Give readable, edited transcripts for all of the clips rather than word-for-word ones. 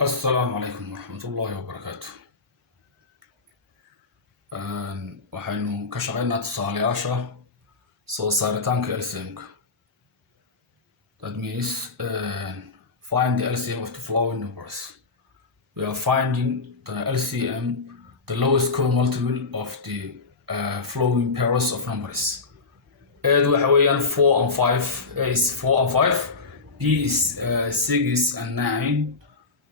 السلام عليكم ورحمة الله وبركاته. waxaynu ka shaqeynaa tusaalayaasha soo saaritaanka LCM-ka. That means find the LCM of the following numbers. We are finding the LCM, the lowest common multiple of the following pairs of numbers. A waxa weeyaan 4 and 5. A is 4 and 5. B is 6 and 9.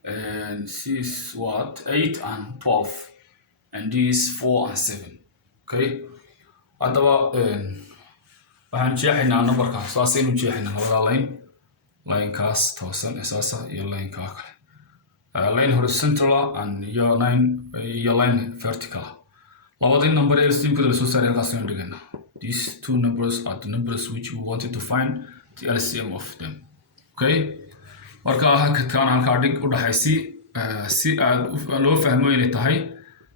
And C is what? 8 and 12. And D is 4 and 7. Okay? Haddaba waxaan jeexaynaa numberka saasaynu jeexaynaa labada line-kaas toosan esaasa iyo line-kaa kale. Line horizontal and iyo line vertical. Labadii number ee LCM-kooda la soo saaray halkaas aynu dhigaynaa. These two numbers are the numbers which we wanted to find the LCM of them. Okay? Marka halkaan halkaa dhig u dhaxaysi si aad loo fahmo inay tahay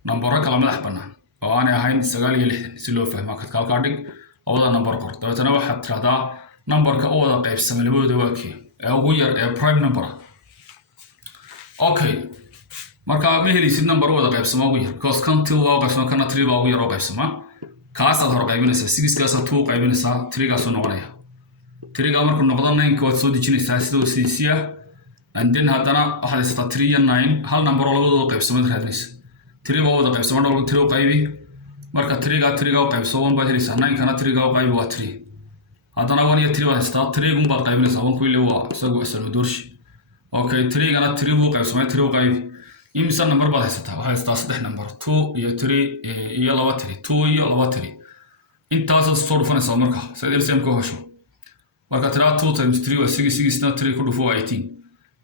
nambaro kala madax bannaan oo aanay ahayn 9 iyo 6 si loo fahmo halkaa dhig labada number qor dabeetana waxaad tiraahdaa numberka u wada qaybsamay labadooda waa kee ee ugu yar ee prime number. Okay, marka ma helaysid number u wada qaybsama ugu yar because kan 2 waa qaybsama kana 3 baa ugu yar oo qaybsama kaasaad hor qaybinaysaa 6 kaas 2 qaybinaysaa 3 kaas noqonaya 3 ga markuu noqdo 9 ka waad soo dejinaysaa sidoo siisiya and then haddana waxaad haysataa 3 iyo 9 hal number oo labadooda qaybsamad raadinaysa 3 baa wada qaybsama dhowr 3 u qaybi marka 3 ga u qaybso 1 baad helaysaa 9 kana 3 ga u qaybi waa 3 haddana 1 iyo 3 baad haysataa 3 gun baad qaybinaysaa 1 kuile waa isagu isla doorshi. Okay, 3 gana 3 buu qaybsamay 3 u qaybi imisa number baad haysataa waxaad haysataa 3 number 2 iyo 3 iyo 2 3 2 iyo 2 3 intaas aad soo dhufanaysaa marka sida LCM ka hesho marka 2 times 3 waa 6 6 na 3 ku dhufo 18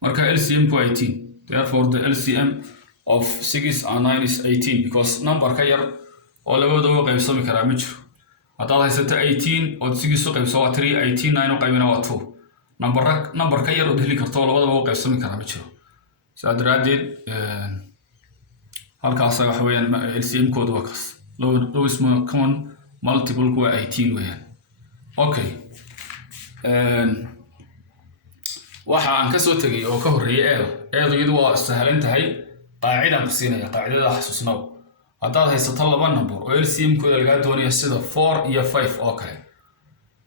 marka LCM ku 18. Therefore the LCM of 6 and 9 is 18 because number ka yar oo labadooda qaybsami kara ma jiro. Haddaad haysato 18 oo 6 u qaybso waa 3 18 9 u qaybina waa 2 number ka yar oo heli karto labadaba u qaybsami kara ma jiro. Sidaa daraadeed halkaas waxa weeyaan LCM koodu waa kaas lowest common multiple ku waa 18 weeyaan. Okay, waxa aan ka soo tagay oo ka horeeyay iyadu waa sahlan tahay qaacidaan ku siinaya qaacidada xasuusnaa haddaad haysato laba number oo LCM kooda laga doonayo sida 4 iyo 5 oo kale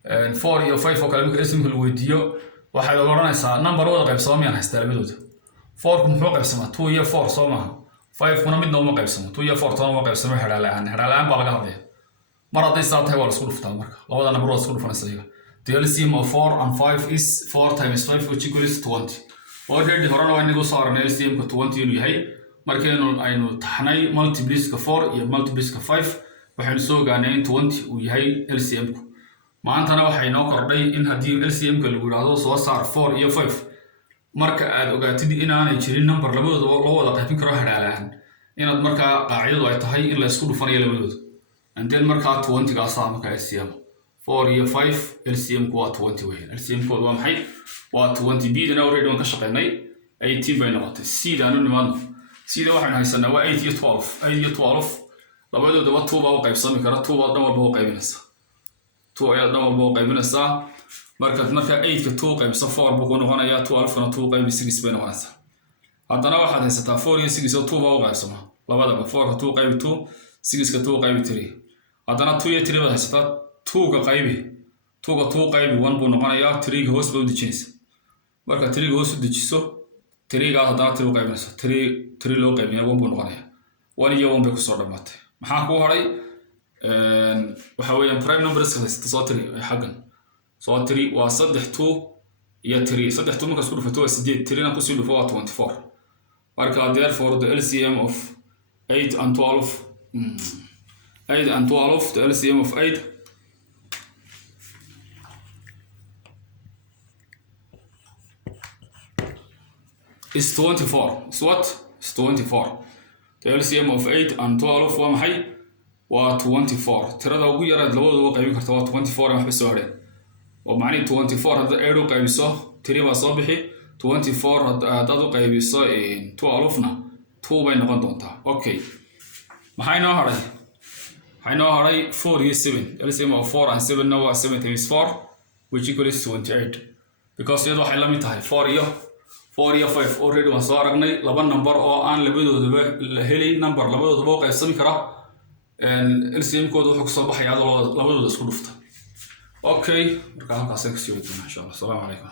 4 iyo 5 oo kale marka LCM la weydiiyo waxaad oranaysaa number wada qaybsama miyaan haystaa labadooda 4 ku muxuu qaybsamaa 2 iyo 4 soo maaha 5 kuna midna uma qaybsamo 2 iyo 4 toona uma qaybsamo hadhalaan baa laga hadlaya mar hadday saa tahay waa la isku dhuftaa marka labada number waa la isku dhufanaysaa iyaga. The LCM of 4 and 5 is 4 times 5 which equals 20. Already horena waa inagu soo arnay LCM ka 20 inuu yahay markaynu aynu taxnay multiples ka 4 iyo multiples ka 5 waxaynu soo ogaanay in 20 uu yahay LCM ku. Maantana waxay noo kordhay in haddii LCM ka lagu yiraahdo soo saar 4 iyo 5 marka aad ogaatid in aanay jirin number labadooda loo wada qaybin karo hadhaalaan inaad marka qaacidadu ay tahay in la isku dhufanayo labadooda and then marka 20 gaas marka LCM 4 iyo 5 LCM ku waa 20 weeyaan. LCM ku waa maxay? waa 20. B dana already waan ka shaqeynay 18 bay noqotay. C dana nimaadno C da waxaan haysanaa waa 8 iyo 12 8 iyo 12 labadooda waa 2 baa u qaybsami kara 2 baa dhan walba u qaybinaysaa 2 ayaa dhan walba u qaybinaysaa marka 8 ka 2 qaybso 4 buu ku noqonayaa 12 na 2 qayb 6 bay noqonaysaa. Haddana waxaad haysataa 4 iyo 6 oo 2 baa u qaybsama labadaba 4 ka 2 qayb 2 6 ka 2 qayb 3 haddana 2 iyo 3 baad haysataa 2 ka qaybi 2 ka 2 qaybi 1 buu noqonayaa 3 ka hoos baa u dejinaysa marka 3 ka hoos u dejiso 3 ga haddana 3 u qaybinaysa 3 loo qaybiya 1 buu noqonayaa 1 iyo 1 bay ku soo dhamaatay. Maxaa ku haray waxa weeyaan prime numbers ka haysta soo 3 xaggan soo 3 waa 3 2 iyo 3 3 2 marka isku dhufato waa 8 3 na ku sii dhufo waa 24 marka therefore the LCM of 8 and 12 8 and 12 the LCM of 8 is 24. Is what? Is 24. The LCM of 8 and 12 waa maxay? waa 24. Tirada ugu yaraad labadooda qaybin karta waa 24 waxba soo hadheen. waa macni 24 hadda 8 u qaybiso 3 baa soo bixi 24 haddaad u qaybiso 12 na 2 bay noqon doontaa. Okay, maxay noo hadhay? waxay noo hadhay 4 iyo 7. LCM of 4 and 7 na waa 7 times 4 which equals 28 because iyadu waxay la mid tahay 4 iyo 4 iyo 5 already waan soo aragnay laba number oo aan labadoodaba la helin number labadoodaba oo qaybsami kara LCM kooda wuxuu soo baxay labadooda isku dhufta okay marka halkaas ay ka sii wadaan insha Allah. Assalamu alaykum.